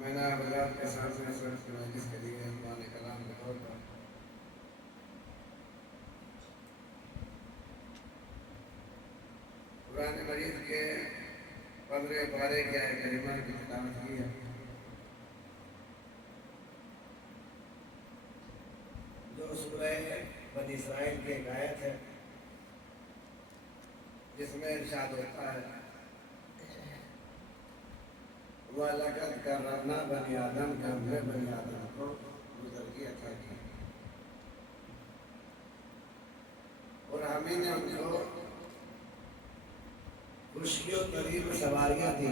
میں نے وزارت کے سامنے سورت کی مجلس کے لیے عنوان کلام کے طور پر قرآن مجید کے 15 پارے کی آیت کریمہ کی تلاوت کی ہے، جو سورہ بنی اسرائیل کی ایک آیت ہے جس میں ارشاد ہوتا ہے وَلَقَدْ كَرَّمْنَا بَنِي آدَمَ کہ ہم نے بنی آدم کو بزرگی عطا کی اور ہمیں نے ان کو خوشیوں قریب سواریاں دی،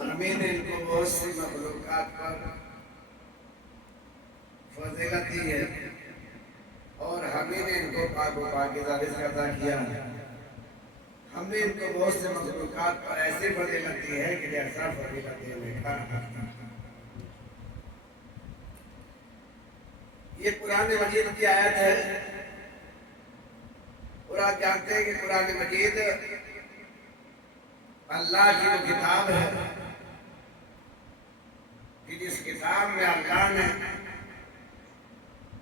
ہمیں نے ان کو بہت سی مخلوقات پر فضیلت دی ہے اور ہمیں نے ان کو پاک و پاکیزہ رزق عطا کیا ہے۔ ہم نے ان کو بہت سے مخلوقات پر ایسے فضیلت دی ہے کہ جیسا فضیلت یہ لکھا ہے۔ یہ قرآن مجید کی آیت ہے اور آپ جانتے ہیں کہ قرآن مجید اللہ کی وہ کتاب ہے کہ جس کتاب میں اللہ نے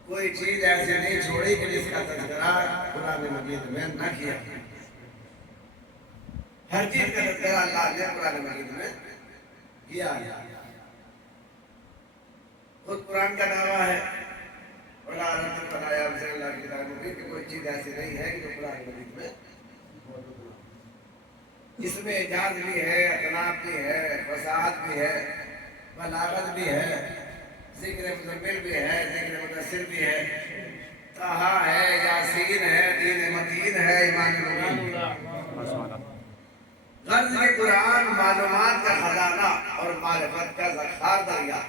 کوئی چیز ایسی نہیں چھوڑی کہ جس کا تذکرہ قرآن مجید میں نہ کیا، ہر چیز کا تذکرہ اللہ نے قرآن مجید میں کیا ہے۔ خود قرآن کا دعویٰ ہے اور اللہ نے بنایا ہم سے اللہ کی کتاب میں کہ کوئی چیز ایسی نہیں ہے کہ جو قرآن مجید میں موجود ہو۔ اس میں اعجاز بھی ہے، اطناب بھی ہے، فصاحت بھی ہے، بلاغت بھی ہے، ذکر مزمل بھی ہے، ذکر مدثر بھی ہے، طٰہٰ ہے، یاسین ہے، دین متین ہے، ایمان مبین۔ غرض یہ قرآن معلومات کا خزانہ اور معرفت کا ذخائر دریا۔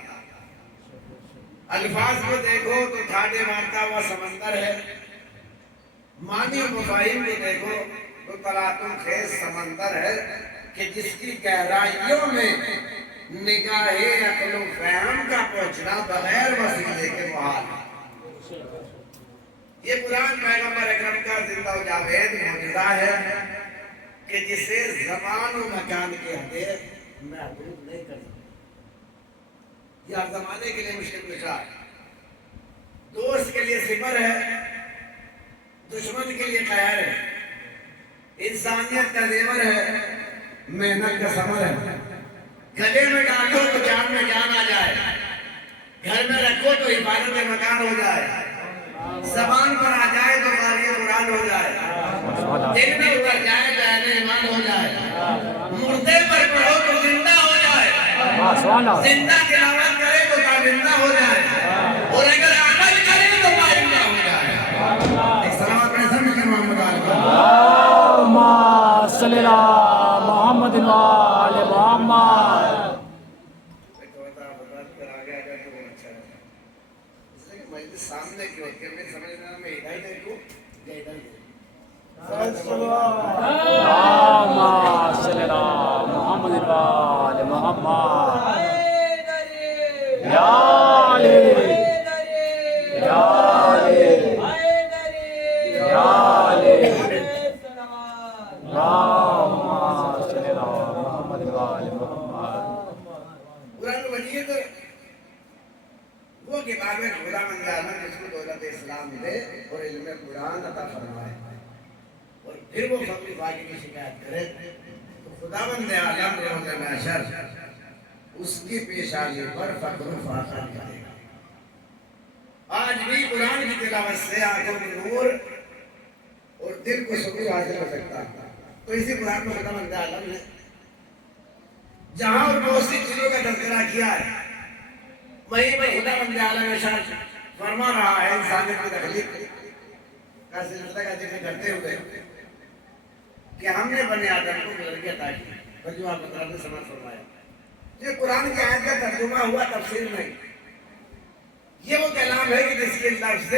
الفاظ کو دیکھو تو ٹھاٹے مارتا ہوا سمندر ہے، معنی و مفاہیم کو دیکھو تو تلاطم خیز سمندر ہے کہ جس کی گہرائیوں میں نگاہ عقل و فہم کا پہنچنا بغیر وسیلے کے محال ہے۔ یہ قرآن پیغمبر اکرم کا زندہ و جاوید معجزہ ہے کہ جسے زمان و مکان کے حدیں محدود نہیں کر سکتے۔ یہ ہر زمانے کے لیے مشکل کشا ہے، دوست کے لیے صبر ہے، دشمن کے لیے قہر ہے، انسانیت کا زیور ہے، محنت کا ثمر ہے۔ گلے میں ڈالو تو جان میں جان آ جائے، گھر میں رکھو تو حفاظت مکان ہو جائے، زبان پر آ جائے تو قاری قرآن ہو جائے، دل میں اتر جائے تو اہل ایمان ہو جائے، مردے پر پڑھو تو زندہ ہو جائے، زندہ تلاوت کرے تو تابندہ ہو جائے، اور اگر عمل کرے تو پائندہ ہو جائے۔ ایک سلامت پڑھیں سب مل محمد علیہ اللہم صلی اللہ محمد و آل محمد۔ سامنے کی ہوتی ہے، میں سمجھنا میں ادھر دیکھوں یا ادھر دیکھوں، اللهم صل على محمد وآل محمد یا علی یا علی یا علی اللهم صل على محمد وآل محمد. قرآن مجید وہ کتاب ہے خدا مند عالم جس کو دولت اسلام ملے اور علم قرآن عطا فرمائے اور پھر وہ فقر فاقے کی شکایت کرے تو خدا مند عالم روز محشر اس کی پیشانی پر فقر و فاقہ کرے گا. آج بھی قرآن کی تلاوت سے آنکھوں میں نور اور دل کو سکون حاصل ہو سکتا ہے. تو اسی قرآن میں خدا مند عالم نے جہاں اور بہت سی چیزوں کا تذکرہ کیا ہے وہیں پر خدا مند عالم ارشاد فرما رہا ہے انسانیت کی تخلیق کا سلسلہ کا ذکر کرتے ہوئے کہ ہم نے بنی آدم کو لڑکی عطا کی. ترجمہ مطلب نے سمجھ فرمایا یہ قرآن کی آیت کا ترجمہ ہوا تفسیر نہیں. یہ وہ کلام ہے کہ جس کے لفظ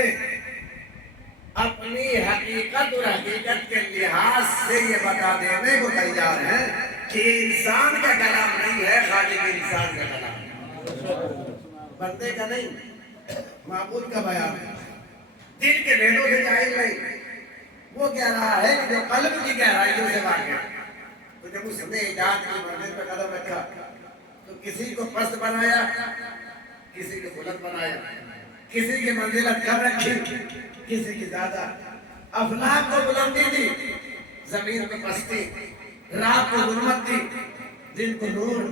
اپنی حقیقت اور حقیقت کے لحاظ سے یہ بتا دینے کو تیار ہیں کہ انسان کا کلام نہیں ہے خالق انسان کا کلام ہے. بندے کا نہیں معبود کا بیان ہے. دل کے بھیدوں سے جاہل نہیں. وہ کہہ رہا ہے کہ جو قلب کی گہرائیوں سے واقع ہے. تو جب اس نے ایجاد کی منزل پہ قدم رکھا تو کسی کو پست بنایا کسی کو بلند بنایا کسی کی منزلت کم رکھی کسی کی زیادہ. افلاک کو بلندی دی زمین کو پستی رات کو ظلمت دی دن کو نور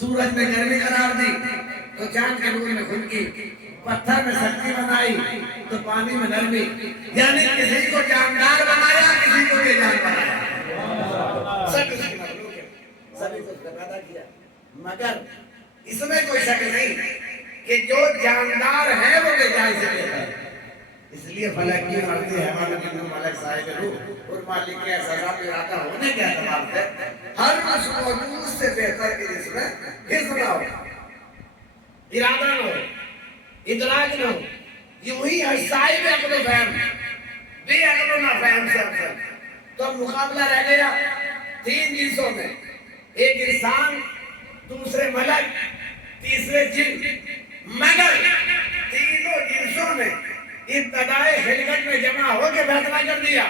سورج میں گرمی قرار دی تو چاند کے نور میں خنکی پتھر میں سختی بنائی تو پانی میں نرمی. یعنی کسی کو جاندار بنایا کسی کو بے جان بنایا. سب اس کی مخلوق ہے سبھی کو پیدا کیا مگر اس میں کوئی شک نہیں کہ جو جاندار ہے وہ بے جان سے بہتر ہے. اس لیے فلک کی مرضی حیوانات کی ملک صاحب روح اور مالک کے سزا پہ ارادہ ہونے کے اعتبار سے ہر موجود سے بہتر کہ جس میں حصہ نہ ہو ارادہ نہ ہو ادراک نہ ہو یوں ہی ہر صاحب عقل و فہم بے عقل و نہ فہم سے افضل. تو مقابلہ رہ گیا تین جنسوں میں ایک انسان دوسرے ملک تیسرے جن. مگر تینوں جنسوں نے ابتدائے خلقت میں جمع ہو کے فیصلہ کر دیا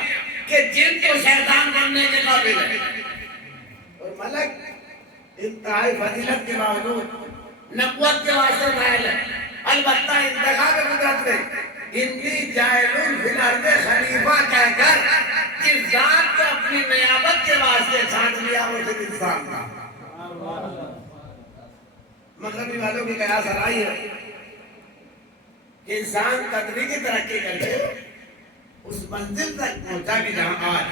کہ جن کو شیطان بننے کے قابل ہے اور ملک انتہائی فضیلت کے باوجود نبوت کے واسطے قائل ہے. البتہ انتخاب قدرت نے انی جاعل فی الارض خلیفہ کہہ کر جس ذات کو اپنی نیابت کے واسطے چھانٹ لیا وہ صرف انسان تھا. مغربی والوں کی قیاس آرائی ہے کہ انسان تدریجی ترقی کر کے اس منزل تک پہنچا کہ جہاں آج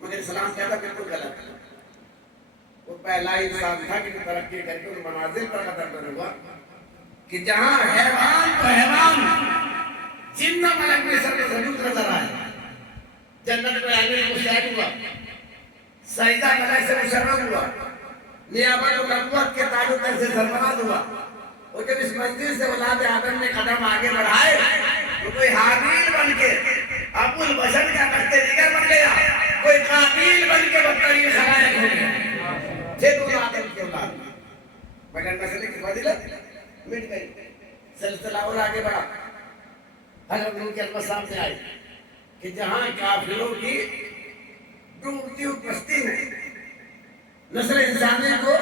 مگر اسلام کہتا بالکل غلط ہے. وہ پہلا انسان تھا کہ ترقی کر کے ان منازل پر قدم ہوا کہ جہاں حیوان تو حیوان جن ملک میں سب ضرور نظر آئے. جنت میں آنے کو شاہد ہوا سجدہ ملک سے مشرف ہوا نیابت و نبوت کے تعلق سے سرفراز ہوا. اور جب اس منزل سے اولاد آدم نے قدم آگے بڑھائے تو کوئی حابیل بن کے ابو البشر کا نقطۂ جگر بن گیا کوئی قابیل بن کے بدترین خلائق ہو گیا. یہ دونوں آدم کی اولاد مگر مسئلے کی فضیلت مٹ گئی. سلسلہ اور آگے بڑھا. حضرت نوح کی علمت سامنے آئی کہ جہاں کافروں کی ڈوبتی ہوئی کشتی نے نسل انسانی کو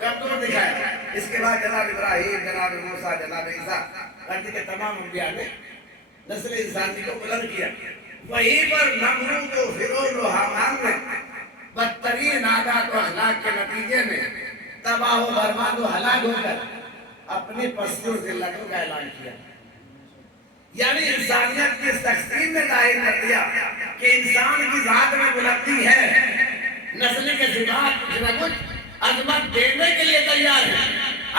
کمزور دکھایا. اس کے بعد جناب ابراہیم جناب موسیٰ جناب عیسیٰ ارض کے تمام انبیاء نے نسل انسانی کو بلند کیا. وہیں پر نمرود و فرعون و حامان نے بدترین عادات و اخلاق کے نتیجے میں تباہ و برباد و ہلاک ہو کر اپنی پستی و ذلتوں کا اعلان کیا. یعنی انسانیت کی اس تقسیم نے ظاہر کر دیا کہ انسان کی ذات میں بلندی ہے. نسل کے صفات کچھ نہ کچھ عظمت دینے کے لیے تیار ہے.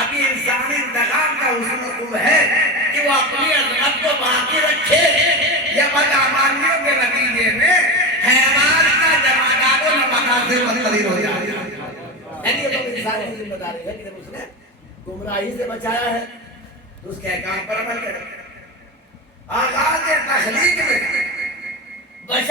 ابھی انسانی انتخاب کا حسن خوب ہے کہ وہ اپنی عظمت کو باقی رکھے یا بدعمالیوں کے نتیجے میں حیوان کا جماعت و نفقات سے بدترین ہو جائے. یعنی یہ تو انسانی ذمہ داری ہے کہ جب اس نے گمراہی سے بچایا ہے تو اس کے احکام پر عمل کرے. آغاز تخلیق میں بشر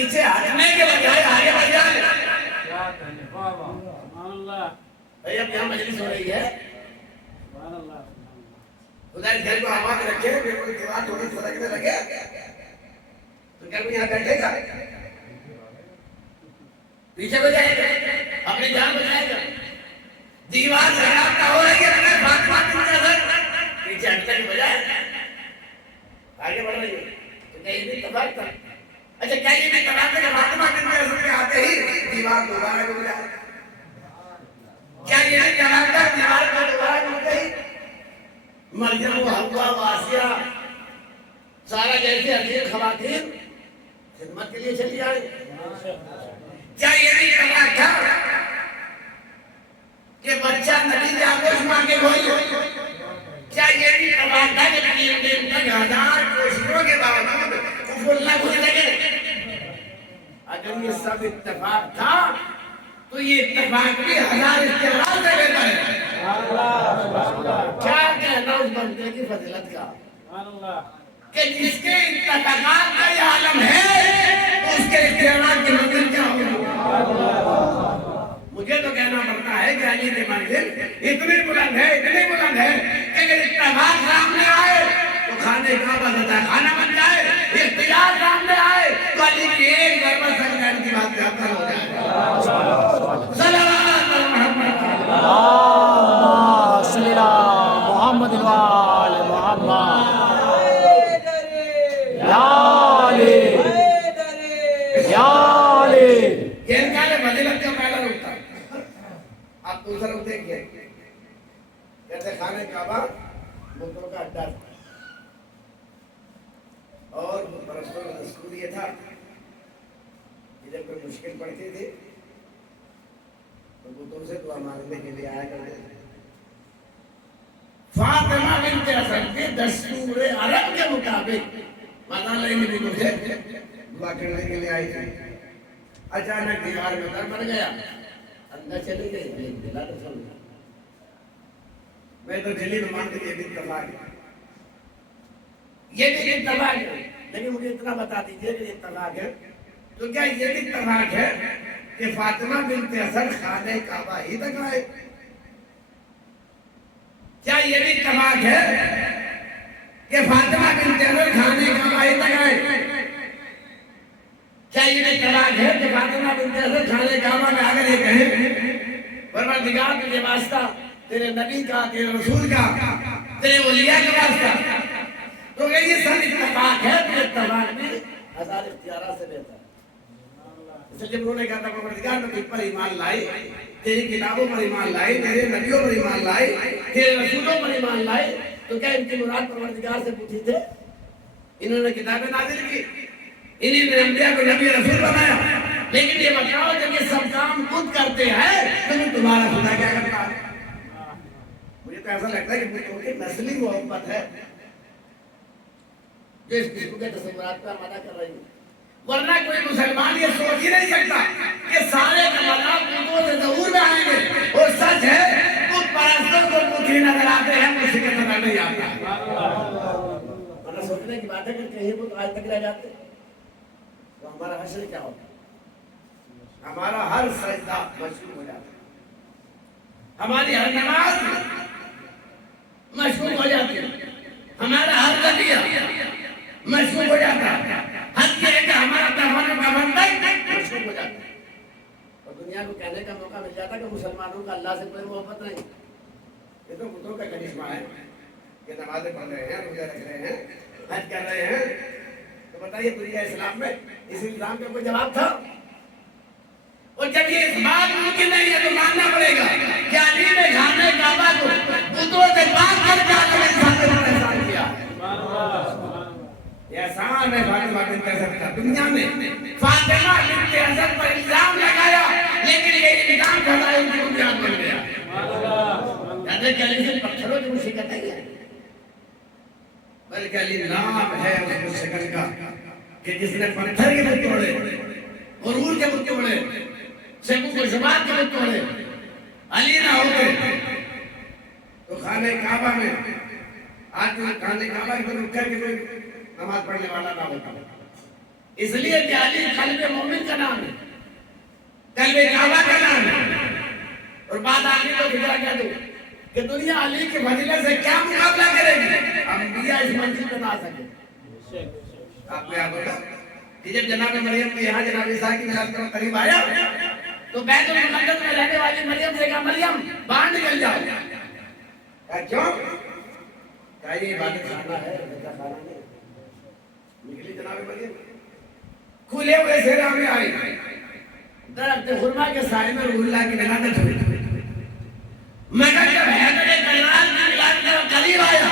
پیچھے ہٹنے کے بجائے آگے بڑھ جائے. کیا کہنے واہ واہ سبحان اللہ بھائی اب یہاں مجلس ہو رہی ہے, سبحان اللہ خدا اس گھر کو آباد رکھے, پھر کوئی دیوار تھوڑی سرکنے لگے تو کیا کوئی یہاں بیٹھے گا؟ پیچھے ہو جائے گا, اپنی جان بچائے گا. دیوار سراپتا ہو رہی ہے اگر فاطمہ بنت اسد پیچھے ہٹنے کی بجائے آگے بڑھ رہی ہے تو کیا یہ بھی اتفاق تھا؟ اچھا کیا یہ بھی اتفاق تھا کہ فاطمہ بنت اسد کے آتے ہی دیوار دوبارہ گر جائے؟ کیا یہ بھی اتفاق تھا دیوار کو دوبارہ گر گئی؟ مریم و حوا و آسیہ سارا جیسے عظیم خواتین خدمت کے لیے چلی آئی. کیا یہ بھی اتفاق تھا کہ بچہ نبی کے آگوش مانگے ہوئی؟ کیا یہ بھی اتفاق تھا کہ 3 دن تک 1000 کوششوں کے باوجود کفر نہ گھس لگے؟ اگر یہ سب اتفاق تھا تو یہ اتفاق بھی 1000 استعمال سے بہتر ہے. کیا کہنا اس بندے کی فضیلت کا کہ جس کے اتفاقات کا یہ عالم ہے اس کے استعمال کی منزل کیا ہوگی؟ مجھے تو کہنا پڑتا ہے کہ علی کی منزل اتنی بلند ہے کہ اگر اتفاق سامنے آئے تو خانے کعبہ زدہ خانہ بن جائے, اختیار سامنے آئے تو علی کی ایک ضربت سرکار کی بات کا حل ہو جائے. صلوات محمد صلی اللہ محمد وآل محمد یا علی یا علی. یہ انکار فضیلت کا پہلا رکتا ہے. آپ دوسرا رکھ دیکھئے کہتے خانہ کعبہ بتوں کا اڈا تھا اور پرستوں کا دستور یہ تھا کہ جب کوئی مشکل پڑتی تھی تو بتوں سے دعا مانگنے کے لیے آیا کرتے تھے. فاطمہ بنت اسد کے دستور عرب کے مطابق مانا لیں گے مجھے دعا کرنے کے لیے آئی تھی. اچانک دیوار میں در بڑھ گیا, اندر چلی گئی, لیکن دلا تو سن گیا. میں تو جلیل مانتے یہ بھی اتفاق ہے, یہ بھی اتفاق ہے, لیکن مجھے اتنا بتا دیجئے کہ اتفاق ہے تو کیا یہ بھی اتفاق ہے کہ فاطمہ بنت اسد خانہ کعبہ ہی تک آئے؟ کیا یہ بھی اتفاق ہے کہ فاطمہ بنت اسد خانہ کعبہ ہی تک آئے؟ کیا یہ بھی اتفاق ہے کہ فاطمہ بنت اسد خانہ کعبہ میں آگر یہ کہیں پروردگار تجھے واسطہ تیرے نبی کا, تیرے رسول کا, تیرے اولیاء کا واسطہ؟ تو کہ یہ سب اتفاق ہے تو اتفاق بھی 1000 اختیارات سے بہتر ہے. اس لیے انہوں نے کہا تھا پروردگار میں تجھ پر ایمان لائی, تیری کتابوں پر ایمان لائی, تیرے نبیوں پر ایمان لائی, تیرے رسولوں پر ایمان لائی. تو کیا ان کی مراد پروردگار سے پوچھی تھے؟ انہوں نے کتابیں نازل کی, انہیں نے انبیاء کو نبی رسول بنایا, لیکن یہ بتاؤ جب یہ سب کام خود کرتے ہیں تو تمہارا خدا کیا کرتا ہے؟ مجھے تو ایسا لگتا ہے کہ ان کی نسلی محبت ہے جو اس قسم کے تصورات پر آمادہ کر رہی ہے. ورنہ کوئی مسلمان یہ سوچ ہی نہیں سکتا کہ سارے کمالات بتوں سے ظہور میں آئیں گے. اور سچ ہے بت پرستوں کو بت ہی نظر آتے ہیں, مجھے کے نظر نہیں آتا. ورنہ سوچنے کی بات ہے کہ کہیں بت آج تک رہ جاتے تو ہمارا حشر کیا ہوتا؟ ہمارا ہر سجدہ مشروع ہو جاتا, ہماری ہر نماز مشروع ہو جاتی, ہمارا ہر قضیہ مشروع ہو جاتا. حد یہ ہے کہ ہمارا تہوار کا بندن مشروع ہو جاتا. اور دنیا کو کہنے کا موقع مل جاتا کہ مسلمانوں کا اللہ سے کوئی محبت نہیں. یہ تو بتوں کا کرشمہ ہے کہ نمازیں پڑھ رہے ہیں, روزے رکھ رہے ہیں, حج کر رہے ہیں. تو بتائیے دنیا اسلام میں اس الزام کا کوئی جواب تھا؟ اور جب یہ اس بات ممکن نہیں ہے تو ماننا پڑے گا کہ علی نے خانہ کعبہ کو بتوں سے پاک کر کے آدم انسان پر احسان کیا. یہ احسان ہے فاطمہ بنت اسد کا. دنیا میں فاطمہ بنت اسد پر الزام لگایا لیکن یہ الزام خدائی کی بنیاد بن گیا. کہتے کہ علی سے پتھروں کی مشکل نہیں ہے بلکہ علی نام ہے اس مشکل کا کہ جس نے پتھر کے بت توڑے, غرور کے بت توڑے, شک و شبہات کے بت توڑے. علی نہ ہوتے تو خانہ کعبہ میں آج خانہ کعبہ کی طرف اٹھ کر کے کوئی نماز پڑھنے والا نہ ہوتا. اس لیے کہ علی قلب مومن کا نام ہے، قلب کعبہ کا نام ہے۔ اور بات آگے تو فکرہ کہہ دوں کہ دنیا علی کے فضیلت سے کیا مقابلہ کرے گی؟ انبیاء اس منزل پہ نہ آ سکے۔ آپ کو یاد ہوگا کہ جب جناب مریم کو یہاں جناب عیسیٰ کی ولادت کا قریب آیا تو بیت المقدس میں رہنے والی مریم سے کہا مریم باہر نکل جاؤ۔ کہا کیوں؟ کہا یہ عبادت خانہ ہے، بیٹا خانہ نہیں۔ نکلی جناب مریم، کھلے ہوئے سیرا میں آئی، درخت خرما کے سائے میں روح اللہ کی ولادت ہوئی۔ مگر جب حیدر کیران کی ولادت کا قریب آیا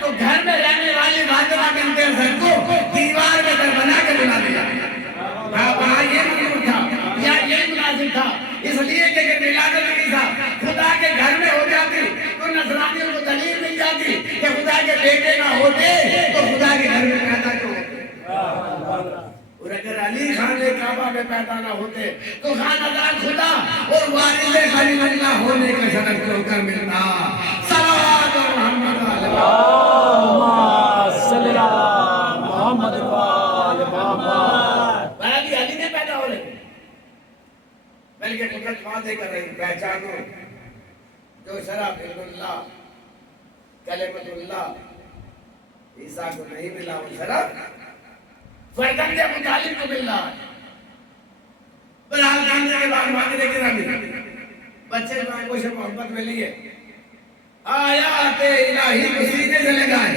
تو گھر میں رہنے والی فاطمہ بنت اسد کو دیوار میں در بنا کے بلا دیا۔ وہاں یہ مطلوب تھا یا یہ مناسب تھا، اس لیے کہ اگر ولادت عیسیٰ خدا کے گھر میں ہو جاتی تو نصرانیوں کو دلیل مل جاتی کہ خدا کے بیٹے نہ ہوتے تو خدا کے گھر میں پیدا کیوں ہوتے۔ اور اگر علی خان کعبہ میں پیدا نہ ہوتے تو خاندان خدا اور والد خلیل اللہ ہونے کا شرف کیوں کر ملتا۔ صلوات محمد صلی اللہ محمد محمد۔ بھائی علی نے پیدا ہو رہے بلکہ قدرت وعدے کر رہی پہچانو جو شرف علم اللہ کلمت اللہ عیسیٰ کو نہیں ملا وہ شرف فرزند ابو طالب کو مل رہا ہے۔ برحال جاننے کے بعد معاملے کے رہی بچے کو سے محبت میں لیے آیات الہی کو سینے سے لگائے،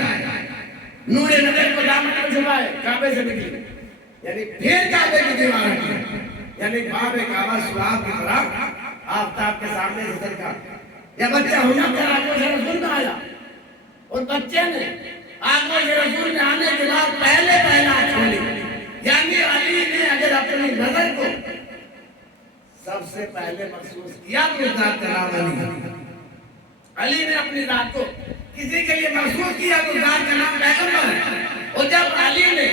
نور نظر کو دامن میں چھپائے، کعبے سے نکلی یعنی پھر کعبے کی دیوار کی یعنی باب کعبہ سراغ کی طرح آفتاب کے سامنے سے سرکا۔ یہ بچہ ہونا کر آگوش رسول میں آیا اور بچے نے آگوش رسول میں آنے کے بعد پہلے ہاتھ کھولی، یعنی علی نے اگر اپنی نظر کو سب سے پہلے محسوس کیا تو ذات کا نام علی نے اپنی ذات کو کسی کے لیے محسوس کیا تو ذات کا نام پیغمبر ہے۔ اور جب علی نے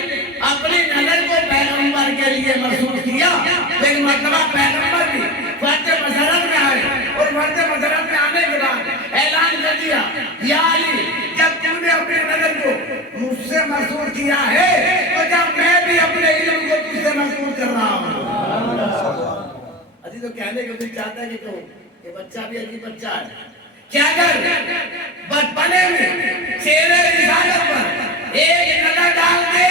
اپنی نظر کو پیغمبر کے لیے محسوس کیا تو ایک مرتبہ پیغمبر بھی فرد مسرت میں آئے اور فرد مسرت میں آنے کے بعد اعلان کر دیا یا علی جب تم نے اپنی نظر کو مجھ سے محسوس کیا ہے تو جب میں بھی اپنے علم کو تجھ سے محسوس کر رہا ہوں۔ عزیز تو کہنے کو بھی چاہتا ہے کہ کہوں کہ بچہ بھی عجیب بچہ ہے کیا کر بچپنے میں شیر رسالت پر ایک نظر ڈال دے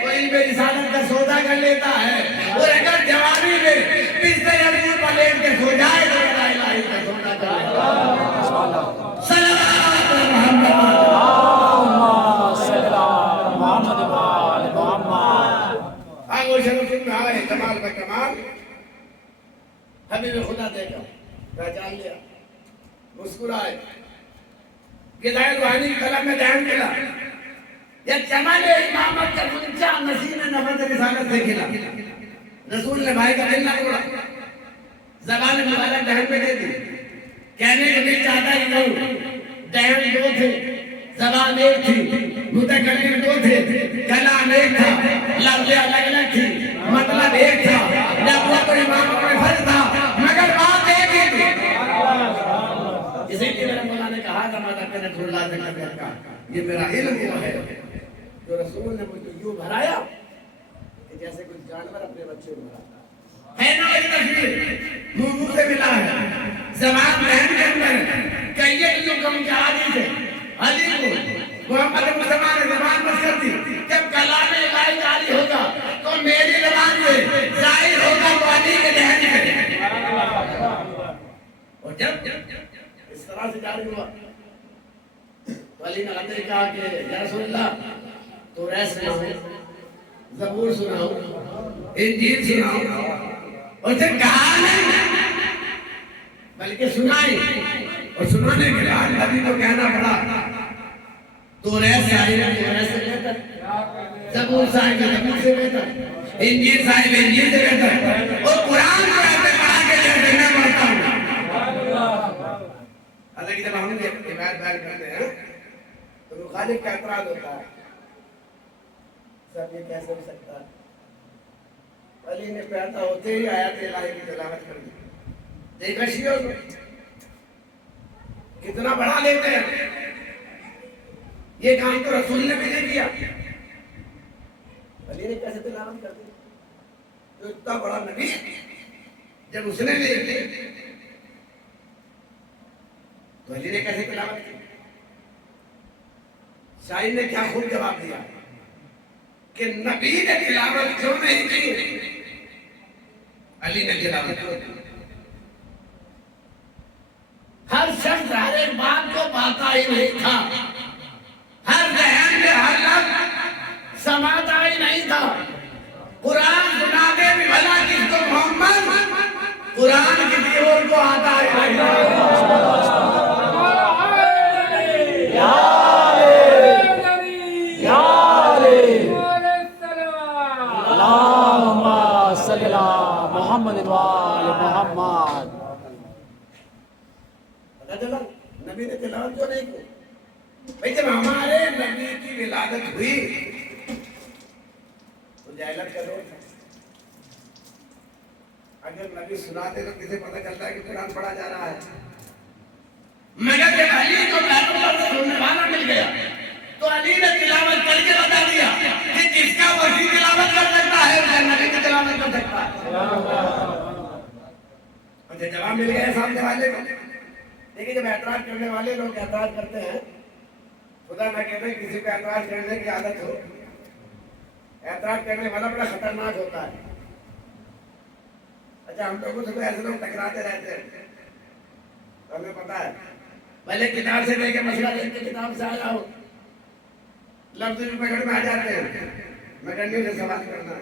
تو علم رسالت کا سودا کر لیتا ہے، اور اگر جوانی میں بستر حضور پر لیٹ کے سو جائے تو لا الہ الا کا سودا کر لیتا ہے۔ صلوات محمد صلی اللہ محمد محمد۔ آگوش رسول میں آئے کمال کا کمال حبیب خدا دیکھا پہچان لیا مسکرائے گدائے روحانی قلم میں دہن کلا یا جمال امامت کا منچا نسیم نفت رسالت سے کھلا۔ رسول نے بھائی کا دل نہ توڑا، زبان مبارک دہن پہ دے دی، کہنے کو نہیں چاہتا کہ کہوں دہن دو تھے زبان ایک تھی، متکلم دو تھے کلام ایک تھا، لفظ الگ الگ تھی مطلب ایک تھا، نبوت و امامت میں فرق تھا مگر بات ایک ہی تھی۔ اسی لیے میرے مولا نے کہا زمانہ کے رسول اللہ سے کبھی کہا یہ میرا علم وہ ہے جو رسول نے مجھے یوں بھرایا کہ جیسے کوئی جانور اپنے بچے کو بھراتا ہے۔ نا میری تصویر منہ سے ملا ہے، زبان بہن کے اندر کئیے جو کم کے عادی تھے علی کو محمد مسلمان نے زبان بس کر دی، جب کلام الہی جاری ہوگا تو میری زبان سے ظاہر ہوگا وہ علی کے دہن میں۔ اور جب اس طرح سے جاری ہوا تو علی نے غدر کہا کہ یا رسول اللہ تو ریس سناؤ، زبور سناؤ، انجیل سناؤ، اور اسے کہا نہیں بلکہ سنائی، اور سنانے کے بعد نبی کو کہنا پڑا تو ریس آئی ہے تو ریس سے بہتر، زبور صاحب زبور سے بہتر، انجیل صاحب انجیل سے بہتر، اور قرآن کو ایسے پڑھا کے جیسے میں پڑھتا ہوں۔ حالانکہ جب ہم عبادت بیان کرتے ہیں تو مخالف کا اعتراض ہوتا ہے سب یہ کیسے ہو سکتا ہے؟ علی نے پیدا ہوتے ہی آیات الہی کی تلاوت کر دی، دیکھا شیعوں کو کتنا بڑھا لیتے ہیں، یہ کام تو رسول نے بھی نہیں کیا۔ علی نے کیسے تلاوت کر دی؟ تو اتنا بڑا نبی جب اس نے نہیں کی تو علی نے کیسے تلاوت کی؟ شاعر نے کیا خوب جواب دیا کہ نبی نے تلاوت کیوں نہیں کی، علی نے تلاوت کیوں کی؟ ہر شخص ہر ایک بات کو پاتا ہی نہیں تھا، ہر ذہن میں ہر لفظ سماتا ہی نہیں تھا۔ قرآن سنا دے بھی بھلا کس کو محمد، قرآن کسی اور کو آتا ہی نہیں تھا۔ محمد وآل محمد۔ پتہ چلا نبی نے تلاوت کیوں نہیں کی؟ بھئی جب ہمارے نبی کی ولادت ہوئی تو جاہلت کا دور تھا۔ اگر نبی سناتے تو کسے پتہ چلتا ہے کہ قرآن پڑھا جا رہا ہے؟ مگر جب علی کو بیت اللہ سے سننے والا مل گیا تو علی نے تلاوت کر کے بتا دیا کہ جس کا وحی تلاوت کر سکتا ہے وہ نبی کی تلاوت کر سکتا ہے۔ اور جواب مل گیا سامنے والے کو۔ لیکن جب اعتراض کرنے والے لوگ اعتراض کرتے ہیں، خدا نہ کہتے کسی پہ اعتراض کرنے کی عادت ہو، اعتراض کرنے والا بڑا خطرناک ہوتا ہے۔ اچھا ہم لوگوں سے تو ایسے لوگ ٹکراتے رہتے ہیں، تو ہمیں پتا ہے پہلے کتاب سے لے کے مسئلہ دیکھ کے کتاب سے آیا ہو، لفظ بھی پکڑ میں آ جاتے ہیں، مگر سے سوال کرنا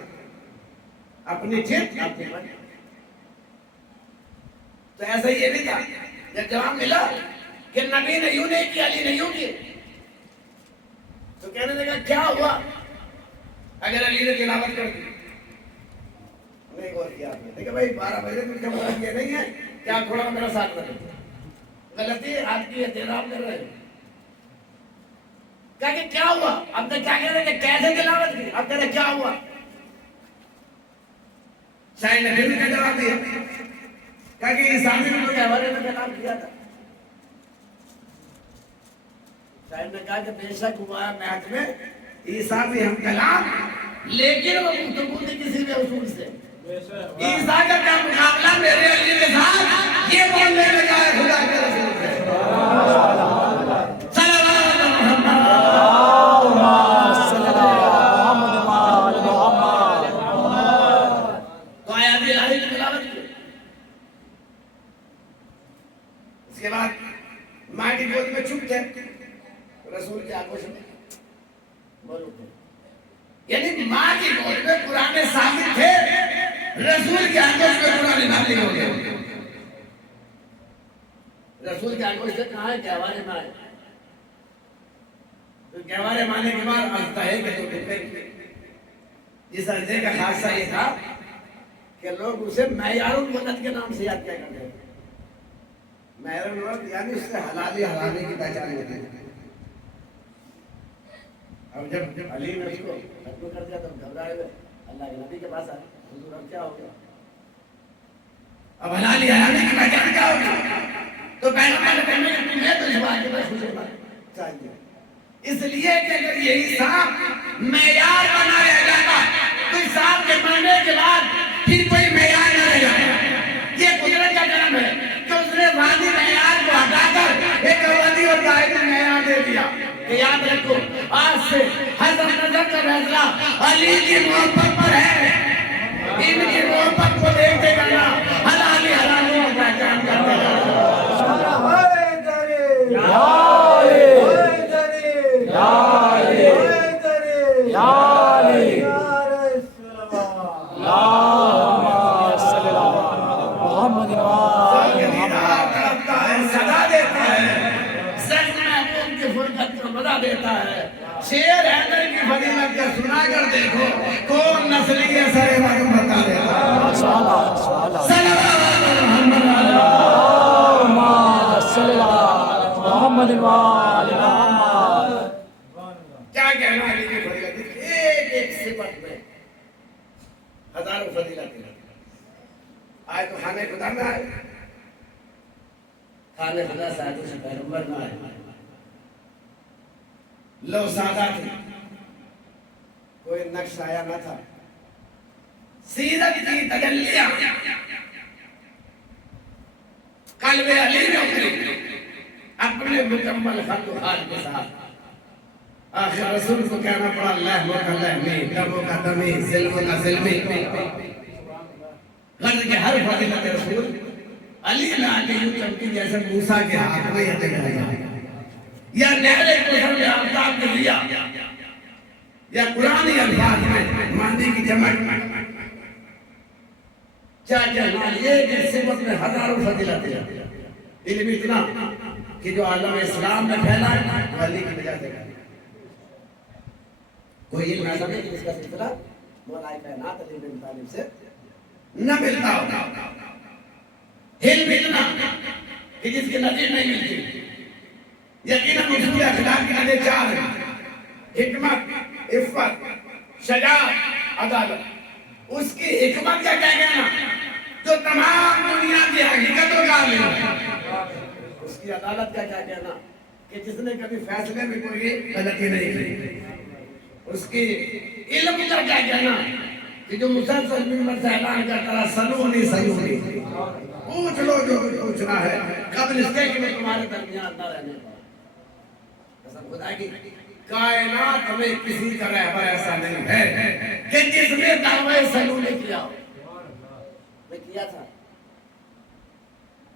اپنی چیز اپنی بات۔ تو ایسا یہ نہیں تھا، جب جواب ملا کہ نبی نے یوں نہیں کی، علی نے یوں کی، تو کہنے لگا کیا ہوا اگر علی نے تلاوت کر دی؟ نہیں غور کیا آپ نے، دیکھا بھائی 12 بجے تم کا مراد یہ نہیں ہے کہ آپ تھوڑا میرا ساتھ کریں، غلطی آپ کی احترام کر رہے ہیں۔ کہا کہ کیا ہوا؟ اب نے کیا کہہ رہے کہ کیسے تلاوت کی؟ اب کہہ رہے کیا ہوا؟ شاید نے پھر بھی کا جواب دیا کہا کہ اس آدمی نے کے حوالے میں کلام کیا تھا۔ شاید نے کہا کہ بے شک ہوا ہے میعاد میں عیسیٰ بھی ہم کلام، لیکن وہ گفتگو تھی کسی بھی اصول سے۔ عیسیٰ کا کیا مقابلہ میرے علی کے ساتھ یہ بولنے لگا ہے خدا کے رسول سے۔ تو آیات الہی کی تلاوت کی، اس کے بعد ماں کی گود میں چھپ تھے رسول کے آگوش میں بولو تھے، یعنی ماں کی گود میں قرآن ثابت تھے، رسول کے آگوش میں قرآن نازل ہو گیا۔ رسول کے آگوش سے کہاں ہے گہوارے میں آئے، تو گہوارے مانے کے بعد آتا ہے کہ تو ڈپے جس عرضے کا خاصہ یہ تھا کہ لوگ اسے معیار الولد کے نام سے یاد کیا کرتے ہیں۔ معیار الولد یعنی اس سے حلالی حرامی کی پہچان ہوتی ہے۔ اب جب علی نے اس کو ختم کر دیا تو گھبرائے ہوئے اللہ کے نبی کے پاس آئے، حضور اب کیا ہو گیا؟ اب حلالی حرامی کی پہچان کیا ہوگی؟ تو پیغمبر نے کہنے کہ تمہیں تو اس بات کے بعد خوش ہونا چاہیے، اس لیے کہ اگر یہی صاحب معیار بنایا جاتا تو اس صاحب کے مرنے کے بعد پھر کوئی معیار نہ رہ جاتا۔ یہ قدرت کا کرم ہے کہ اس نے وادی معیار کو ہٹا کر ایک وادی اور قائد معیار دے دیا کہ یاد رکھو آج سے حضرت نظر کا فیصلہ علی کی محبت پر ہے، ان کی محبت کو دیکھتے گا حلالی حرامی کو پہچان کرتے گا۔ شیر حیدر کی فضیلت کا سنا کر دیکھو کون نسلی اثر معلوم بتا دیتا ہے۔ محمد وآل محمد۔ کیا کہنا علی کی فضیلت؟ ایک ایک صفت میں ہزاروں فضیلتیں آئے تو خانہ خدا میں آئے، خانہ خدا سے آئے تو پیغمبر میں آئے، لو سادہ تھے، کوئی نقش آیا نہ تھا. سیرت کی تجلیاں قلب علی میں اتری اپنے مکمل خط و خال کے ساتھ. آخر رسول کو کہنا پڑا لہو کا لہمی، دمو کا دمی، ظلم کا ظلمی. غرض کے ہر فضیلت رسول علی میں آ کے یوں چمکی جیسے موسیٰ کے ہاتھ میں یہ جگہ جائے، یا نہر کوثر میں آفتاب کے لیا، یا قرآنی الفاظ میں ماندی کی جمع. کیا کہنا یہ کہ صفت میں ہزاروں فضیلتیں ہیں. علم اتنا کہ جو عالم اسلام میں پھیلا ہے علی کی وجہ سے. کوئی علم ایسا نہیں کہ جس کا سلسلہ مولا کائنات علی بن طالب سے نہ ملتا ہو. علم اتنا کہ جس کی نظیر نہیں ملتی. یقیناً اصول اخلاق کی نظر چار ہیں: حکمت، عفت، شجاعت، عدالت. اس کی حکمت کا کیا کہنا جو تمام دنیا کی حقیقتوں کا عالم ہے. اس کی عدالت کا کیا کہنا کہ جس نے کبھی فیصلے میں کوئی غلطی نہیں کی. اس کی علم کا کیا کہنا کہ جو مسلسل منبر سے اعلان کرتا رہا سلونی سلونی، پوچھ لو جو کچھ پوچھنا ہے قبل اس کے کہ میں تمہارے درمیان نہ رہنے پاؤں. قسم خدا کی کائنات میں کسی کا رہبر ایسا نہیں ہے کہ جس نے دعوی سلونی کیا ہو. میں کیا تھا،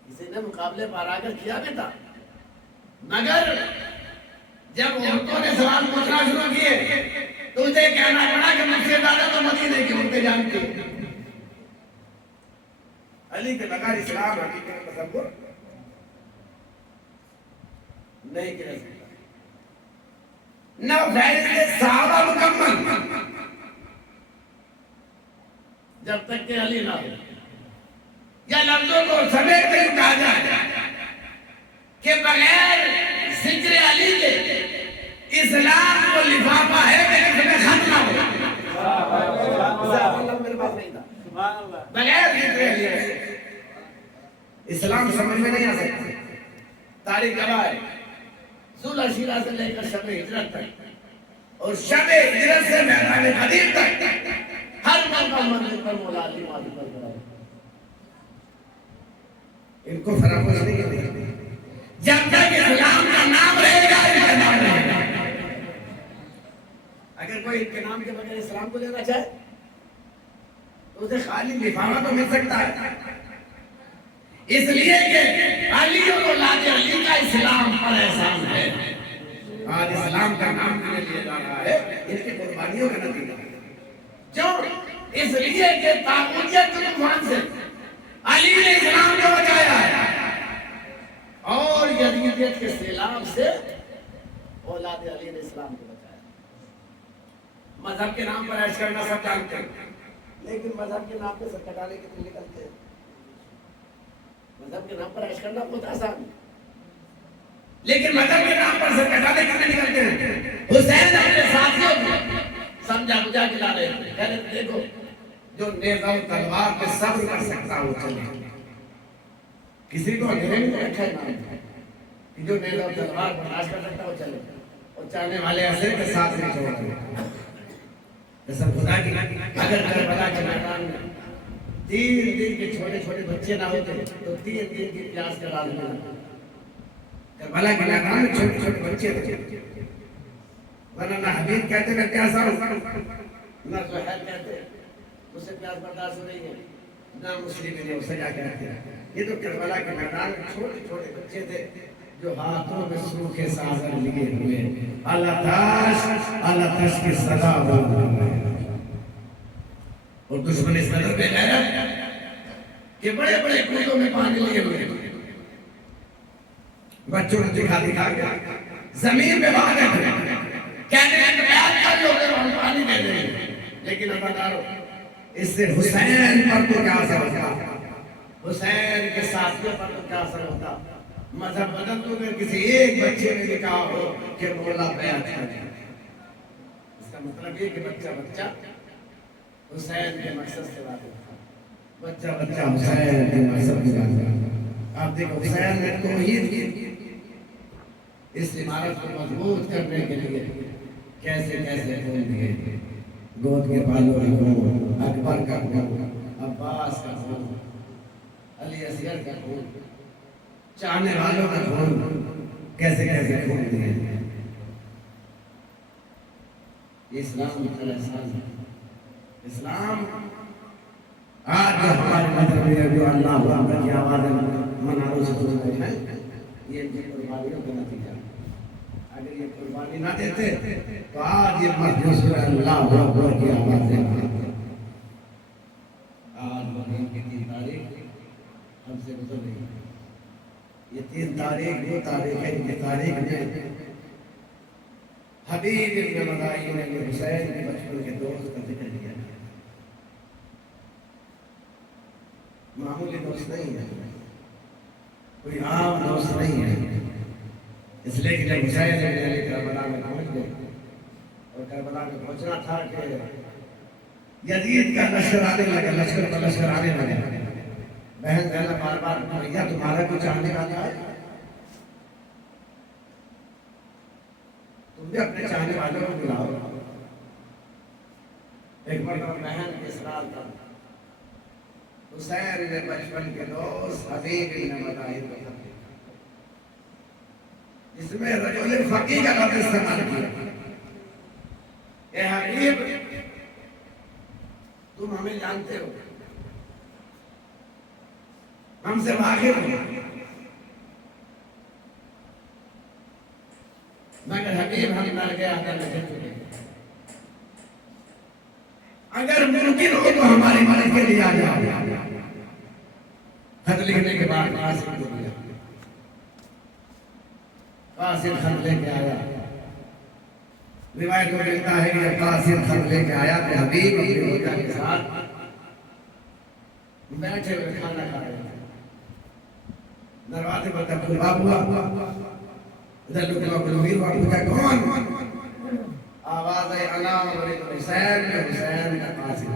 کسی نے مقابلے پر آ کر کیا بھی تھا، مگر جب عورتوں نے سوال پوچھنا شروع کیے تو اسے کہنا پڑا کہ مجھ سے زیادہ تو مدینے کی عورتیں جانتی ہیں. علی کے بغیر اسلام حقیقت تصور نہیں کر سکتا. نہ فیض کے صحابہ مکمل جب تک کہ علی نہ ہو. یا لفظوں کو سمیٹ کر کہا جائے کہ بغیر ذکر علی کے اسلام کو لفافہ ہے کہ اس میں خط نہ ہو. میرے پاس نہیں تھا. بغیر ذکر علی کے اسلام سمجھ میں نہیں آ سکتا. تاریخ گواہ ہے ذوالعشیرہ سے لے کر شب ہجرت تک اور شب ہجرت سے میدان قدیر تک ہر موقع منزل پر مولا علی موجود ہے. ان کو فراموش نہیں کریں. جب تک اسلام کا نام رہے گا ان کا نام رہے گا. اگر کوئی ان کے نام کے بغیر اسلام کو لینا چاہے تو اسے خالی لفافہ تو مل سکتا ہے. اس لیے کہ علی اور اولاد علی کا اسلام پر احسان ہے. آج اسلام کا نام لینے لیا جا رہا ہے ان کی قربانیوں کا نتیجہ. کیوں؟ اس لیے کہ طاغوتیت کے طوفان سے علی نے اسلام کو بچایا ہے اور یزیدیت کے سیلاب سے اولاد علی نے اسلام کو بچایا. مذہب کے نام پر عیش کرنا سب جانتے ہیں، لیکن مذہب کے نام پہ سر کٹانے کے دن نکلتے ہیں. مذہب کے نام پر عیش کرنا بہت آسان ہے، لیکن مذہب کے نام پر سر کٹانے کے دن نکلتے ہیں. حسین اپنے ساتھیوں کو سمجھا بجھا کے لا رہے ہیں. کہہ رہے دیکھو جو نیزہ و تلوار پہ صبر کر سکتا وہ چلے. کسی کو اندھیرے میں تو رکھا ہے نام کہ جو نیزہ و تلوار برداشت کر سکتا وہ چلے اور چاہنے والے ایسے کے ساتھ نہیں چھوڑتے. قسم خدا کی اگر کربلا کے میدان میں 3 دن کے چھوٹے چھوٹے بچے نہ ہوتے تو 3 دن کی پیاس کے بعد میں کربلا کے میدان میں چھوٹے چھوٹے بچے تھے. ورنہ نہ حبیب کہتے میں پیاسا ہوں، نہ زہیر کہتے مجھ سے پیاس برداشت ہو رہی ہے، نہ مسلم نے اسے جا کے رکھتے. یہ تو کربلا کے میدان میں چھوٹے چھوٹے بچے تھے جو ہاتھوں میں سوکھے ساغر لیے ہوئے اللہ تاش کی صدا ہو رہے ہیں. اور دشمن اس قدر بے غیرت کہ بڑے بڑے کنویں میں پانی لیے ہوئے بچوں نے دکھا کے زمین پہ بہانے تھے. کہتے ہیں کہ بیعت کر لو کہ ہم پانی دے دیں گے. لیکن اداکارو اس سے حسین پر تو کیا اثر ہوتا، حسین کے ساتھیوں پر تو کیا اثر ہوتا. مذہب بدل تو پھر کسی ایک بچے نے لکھا ہو کہ مولا بیعت کر دیا. اس کا مطلب یہ کہ بچہ حسین کے مقصد سے واقف تھا. بچہ حسین کے مقصد سے واقف تھا. آپ دیکھو حسین نے توحید کی اس عمارت کو مضبوط کرنے کے لیے کیسے کیسے پھول دیے. گود کے بالوں کا خون، اکبر کا خون، عباس کا خون، علی اصغر کا خون، چاہنے والوں کا خون، کیسے کیسے خون دیے. اسلام کا احسان ہے. اسلام آج جو ہمارے مذہب میں جو اللہ اکبر کی آوازیں مناروں سے سن رہے ہیں، یہ ان کی قربانیوں کا نتیجہ ہے. اگر یہ قربانی نہ دیتے تو آج یہ محفوظ کر اللہ اکبر کی آوازیں. آج مہین کی 3 تاریخ ہم سے گزر رہی ہے. یہ 3 تاریخ وہ تاریخ ہے جس تاریخ میں حبیب ابن مدائن نے حسین کے بچپن کے دوست کا ذکر کیا. معمولی دوست نہیں ہے، کوئی عام دوست نہیں ہے. اس لیے کہ جب حسین ابن علی کربلا میں پہنچ گئے اور کربلا میں پہنچنا تھا کہ یزید کا لشکر آنے لگا، لشکر پر لشکر آنے لگا. بہن زینب بار بار بھیا تمہارا کچھ آنے والا ہے، تم بھی اپنے چاہنے والوں کو بلاؤ. ایک مرتبہ بہن کے اصرار پر حسین نے بچپن کے دوست حبیب ابن مدائن کو خط لکھا جس میں رجل فقیہ کا لفظ استعمال کیا. اے حبیب، تم ہمیں جانتے ہو، ہم سے واقف ہو، مگر حبیب ہم مر گئے آدھا لکھ چکے. اگر ممکن ہو تو ہماری مدد کے لیے آ جاؤ. خط لکھنے کے بعد قاسم کو دیا. قاسم خط لے کے آیا. روایت میں ملتا ہے کہ جب قاسم خط لے کے آیا تو حبیب اپنی روجہ کے ساتھ بیٹھے ہوئے کھانا کھا رہے تھے. دروازے پر تک باب ہوا. ادھر لکما بلویر ہوا. پوچھا کون؟ آواز ہے انا ولد حسین، حسین کا قاسم.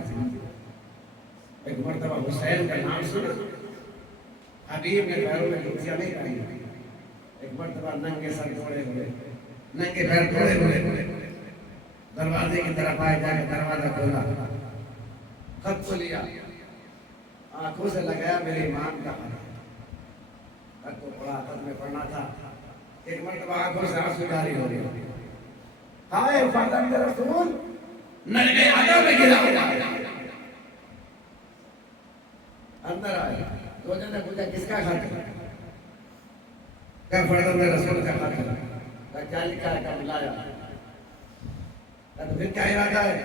ایک مرتبہ حسین کا نام سنا. حبیب نے پیروں میں جوتیاں نہیں پہنی. ایک مرتبہ ننگے سر توڑے ہوئے، ننگے پیر توڑے ہوئے دروازے کی طرف آئے. جا کے دروازہ کھولا، خط کو لیا، آنکھوں سے لگایا میرے امام کا خط کو پڑھا. خط میں پڑھنا تھا. ایک مرتبہ آنکھوں سے آنسو جاری ہو گئے. ہائے فرزند رسول، نلگے آدھا میں گرا ہوا. اندر آیا. روزہ نے پوچھا کس کا خط ہے؟ کیا فرزند رسول کا خط ہے؟ کیا لکھا ہے؟ کیا بلایا؟ تو پھر کیا ارادہ ہے؟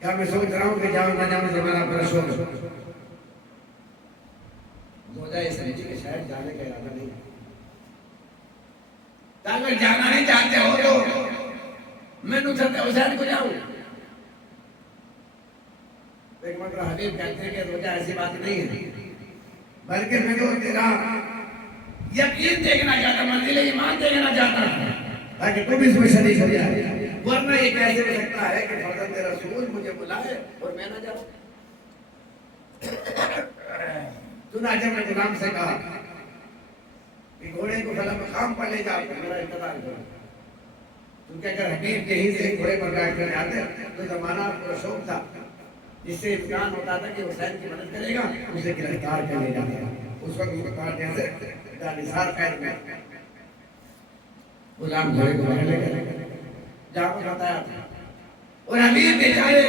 کیا میں سوچ رہا ہوں کہ جاؤں نہ جاؤں زمانہ پر شوق. روزہ یہ سمجھی کہ شاید جانے کا ارادہ نہیں ہے. اگر جانا نہیں چاہتے ہو تو میں نصرت حسین کو جاؤں. ایک مرتبہ حبیب کہتے ہیں کہ روزہ ایسی بات نہیں ہے، بلکہ میں تو تیرا یقین دیکھنا چاہتا، منزل ایمان دیکھنا چاہتا تاکہ تم اس میں شریک ہو جائے. ورنہ یہ کیسے ہو سکتا ہے کہ فرزند رسول مجھے بلائے اور میں نہ جاؤں. چنانچہ میں غلام سے کہا کہ گھوڑے کو فلاں مقام پر لے جاؤ، میرا انتظار کرو. کیونکہ اگر حبیب کہیں سے گھوڑے پر بیٹھ کر جاتے تو زمانہ پورا شوق تھا، جس سے امکان ہوتا تھا کہ حسین کی مدد کرے گا، اسے گرفتار کر لے جاتا. اس وقت اس کو کہا جیسے نثار قید میں غلام گھوڑے کو لے کر جا کو بتایا تھا. اور حبیب بیچارے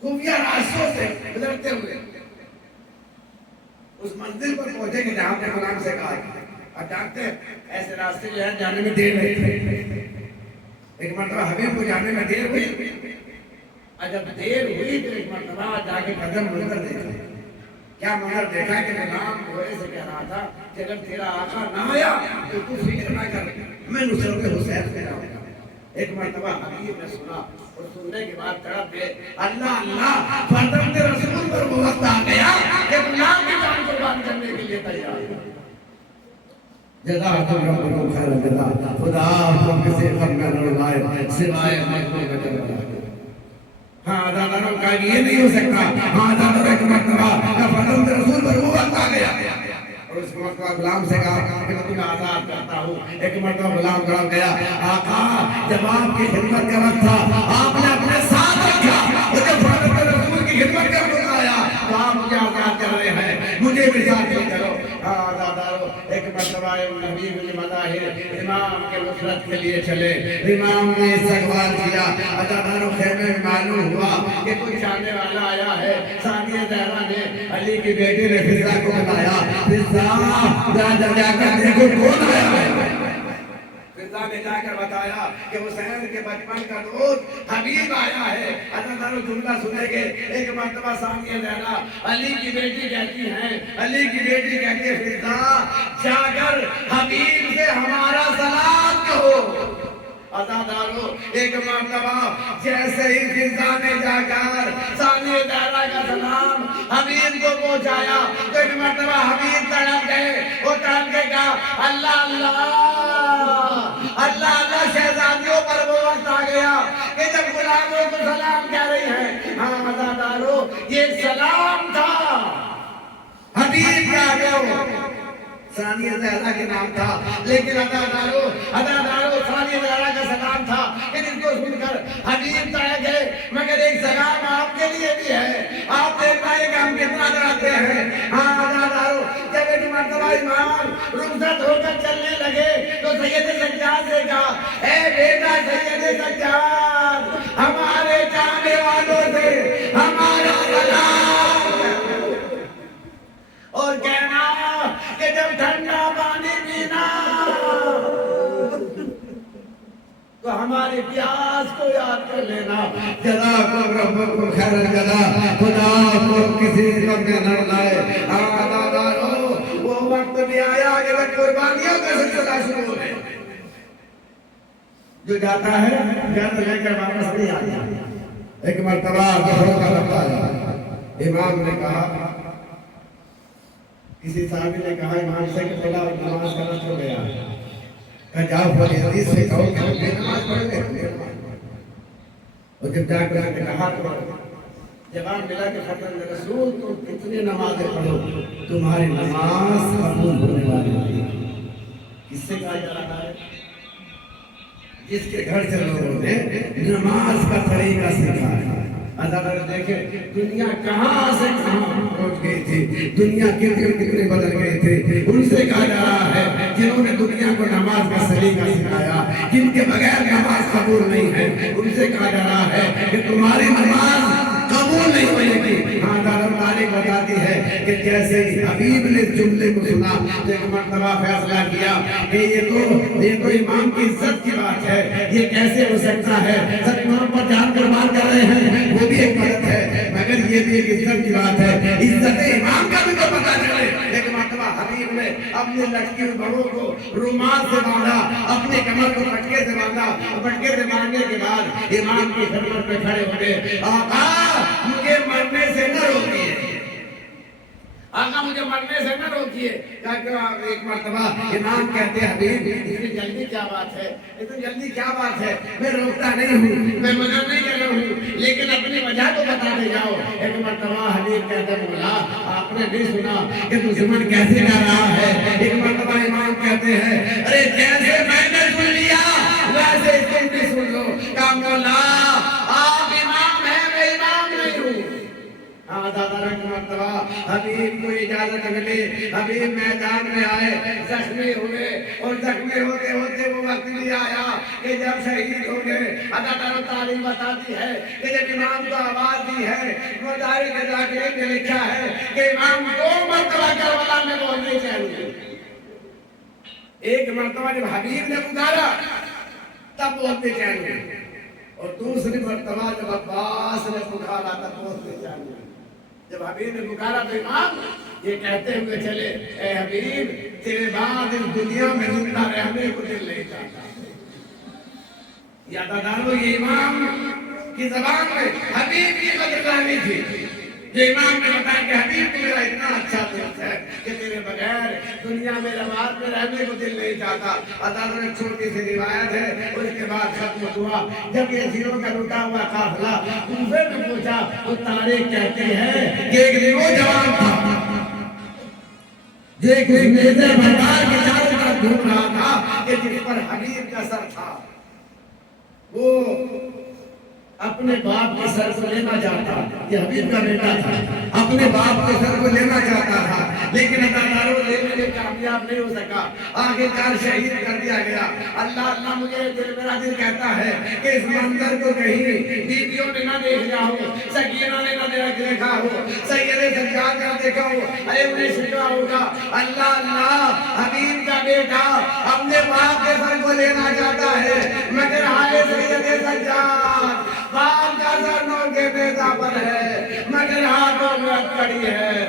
خفیہ راستوں سے گزرتے ہوئے اس منزل پر پہنچے کہ جہاں نے غلام سے کہا. اب جانتے ہیں ایسے راستے جو ہے جانے میں دیر نہیں. ایک مرتبہ حبیب کو جانے میں دیر ہوئی. جب دیر ہوئی تو ایک مرتبہ جا کے قدم منظر دیکھا. کیا منظر دیکھا کہ غلام گھوڑے سے کہہ رہا تھا کہ اگر تیرا آقا نہ آیا تو تو فکر نہ کر، میں نصرت حسین پہ جاؤں گا. ایک مرتبہ حبیب نے سنا اور سننے کے بعد تڑپ گئے. اللہ اللہ، فرزند رسول پر وہ وقت آ گیا کہ غلام کی جان قربان کرنے کے لیے تیار ہے. جزاکم ربکم خیر الجزاء. خدا آپ کو کسی غم میں نہ ڈالے سوائے مقبول کا جلوہ. ہاں عدالتوں کا یہ نہیں ہو سکتا. ہاں عدالتوں ایک مرتبہ فرزند رسول پر وہ وقت آ گیا اور اس مرتبہ غلام سے کہا کہ میں تمہیں آزاد کرتا ہوں. ایک مرتبہ غلام کھڑا گیا, آقا جب آپ کی خدمت کا وقت تھا آپ نے اپنے ساتھ رکھا, اور جب حضرت رسول کی خدمت کا وقت آیا تو آپ مجھے آزاد کر رہے ہیں, مجھے بھی ساتھ لے چلو. آزادارو, ایک مرتبہ نبی بن مظاہر امام کے نصرت کے لیے چلے. امام نے استقبال کیا. آزادارو, خیمے میں معلوم ہوا کہ کوئی چاہنے والا آیا ہے. ثانیہ زہرا نے علی کی بیٹی نے فضا کو بتایا, فضا جا کر دیکھو کون آیا ہے. فضا نے جا کر بتایا کہ حسین کے بچپن کا دوست حبیب آیا ہے. آزادارو, جملہ سنیں گے. ایک مرتبہ ثانیہ زہرا علی کی بیٹی کہتی ہیں, علی کی بیٹی کہتی ہے فضا جا کر حبیب سے ہمارا سلام کہو. آزادارو, ایک مرتبہ جیسے ہی فضا نے جا کر ثانیہ زہرا کا سلام حبیب کو پہنچایا تو ایک مرتبہ حبیب تڑپ گئے. وہ تڑپ کے کہا اللہ اللہ اللہ اللہ, شہزادیوں پر وہ وقت آ گیا کہ جب غلاموں کو سلام کہہ رہی ہیں. ہاں آزادارو, یہ سلام تھا حبیب کا جو ثانیہ زہرا کے نام تھا, لیکن آزادارو ثانیہ زہرا کا سلام تھا کہ جس کو سن کر حبیب تڑپ گئے. مگر ایک سلام آپ کے لیے بھی ہے, آپ دیکھنا ہے کہ ہم کتنا ڈراتے ہیں. ہاں آزادارو, جب ایک مرتبہ امام رخصت ہو کر چلنے لگے تو سید سجاد سے کہا, اے بیٹا سید سجاد, ہمارے چاہنے والوں سے ہمارا سلام اور کہنا کہ جب ٹھنڈا پانی پینا تو ہماری پیاس کو یاد کر لینا. جزاکم ربکم خیر الجزا, خدا کو کسی وقت نہ لائے. آزادارو, وہ وقت بھی آیا کہ وہ قربانیوں کا سلسلہ شروع ہو گیا. جو جاتا ہے گھر لے کر واپس نہیں آتا. ایک مرتبہ ظہر کا وقت آیا. امام نے کہا, کسی صحابی نے کہا امام سے کہ پہلا نماز کا وقت ہو گیا, کہ جاؤ فوری حدیث سے کہو کہ ہم یہ نماز پڑھ لیں. اور جب جا کر نے کہا تو جواب ملا کہ فتن رسول تم کتنی نمازیں پڑھو تمہاری نماز قبول ہونے والی ہے. کس سے کہا جا رہا ہے؟ جس کے گھر سے لوگوں نے نماز کا طریقہ سیکھا ہے. اگر دیکھیں دنیا کہاں سے کہاں پہنچ گئی تھی, دنیا کتنے بدل گئے تھے. ان سے کہا جا رہا ہے جنہوں نے دنیا کو نماز کا سلیقہ سکھایا, جن کے بغیر نماز قبول نہیں ہے, ان سے کہا جا رہا ہے کہ تمہاری نماز قبول نہیں ہوئے گی. ہاں تاریخ بتاتی ہے کہ جیسے ہی حبیب نے اس جملے کو سنا تو ایک مرتبہ فیصلہ کیا کہ یہ تو امام کی عزت کی بات ہے, یہ کیسے ہو سکتا ہے, سب امام پر جان قربان کر رہے ہیں, وہ بھی ایک مدد ہے, مگر یہ بھی ایک عزت کی بات ہے. عزت امام کا بھی تو پتہ چلے. ایک مرتبہ حبیب نے اپنے لٹکی ہوئی بڑوں کو رومال سے باندھا, اپنے کمر کو پٹکے سے باندھا. پٹکے سے باندھنے کے بعد امام کی خدمت میں کھڑے ہو گئے. آقا مجھے مرنے سے نہ روکیے, آقا مجھے مرنے سے نہ روکیے. ایک مرتبہ امام کہتے ہیں حبیب اتنی جلدی کیا بات ہے, اتنی جلدی کیا بات ہے, میں روکتا نہیں ہوں, میں منع نہیں کر رہا ہوں, لیکن اپنی وجہ تو بتا دے جاؤ. ایک مرتبہ حبیب کہتے ہیں مولا آپ نے بھی سنا کہ دشمن کیسے کر رہا ہے. ایک مرتبہ امام کہتے ہیں ارے جیسے میں نے سن لیا ویسے تم بھی سن لو. کہا مولا آپ امام ہیں, میں امام نہیں ہوں. آزادارہ کی مرتبہ حبیب کو اجازت ملی. حبیب میدان میں آئے, زخمی ہوئے, اور زخمی ہوتے ہوتے وہ وقت بھی آیا کہ جب شہید ہو گئے. آزادارہ تاریخ بتاتی ہے کہ جب امام کو آواز دی ہے, وہ تاریخ ذاکرے میں لکھا ہے کہ امام 2 مرتبہ کربلا میں بولنے چاہیے. ایک مرتبہ جب حبیب نے پکارا تب بولنے چاہیے, اور دوسری مرتبہ جب عباس نے پکارا تب بولنے چاہیے. جب حبیب نے پکارا تو امام یہ کہتے ہوئے چلے, اے حبیب تیرے بعد اس دنیا میں زندہ رہنے کو دل نہیں چاہتا. یاددارو, یہ امام کی زبان میں حبیب کی قدردانی تھی. یہ امام نے بتایا کہ حبیب میرا اتنا اچھا دوست ہے کہ تیرے بغیر دنیا میں رواج میں رہنے کو دل نہیں چاہتا. عدالت میں چھوٹی سی روایت ہے, اس کے بعد ختم ہوا. جب یہ زیروں کا لٹا ہوا قافلہ کوفے میں پہنچا تو تاریخ کہتی ہے کہ ایک دن وہ جوان تھا جو ایک نیزے بردار کے چاروں طرف گھوم رہا تھا کہ جس پر حبیب کا سر تھا، وہ اپنے باپ کے سر کو لینا چاہتا، یہ حبیب کا بیٹا تھا، اپنے باپ کے سر کو لینا چاہتا تھا، لیکن اداروں لینے میں کامیاب نہیں ہو سکا، آخرکار شہید کر دیا گیا۔ اللہ اللہ مجھے میرا دل کہتا ہے کہ اس منظر کو کہیں بیویوں نے نہ دیکھ لیا ہو، سکینہ نے نہ دیکھا ہو، سید سجاد نے دیکھا ہو، ایوب نے سنا ہوگا۔ اللہ اللہ حبیب کا بیٹا اپنے باپ کے سر کو لینا چاہتا ہے، مگر ہائے سید سجاد باپ کا سر نو کے بیٹا پر ہے، مگر ہاتھوں میں ہتھکڑی ہے۔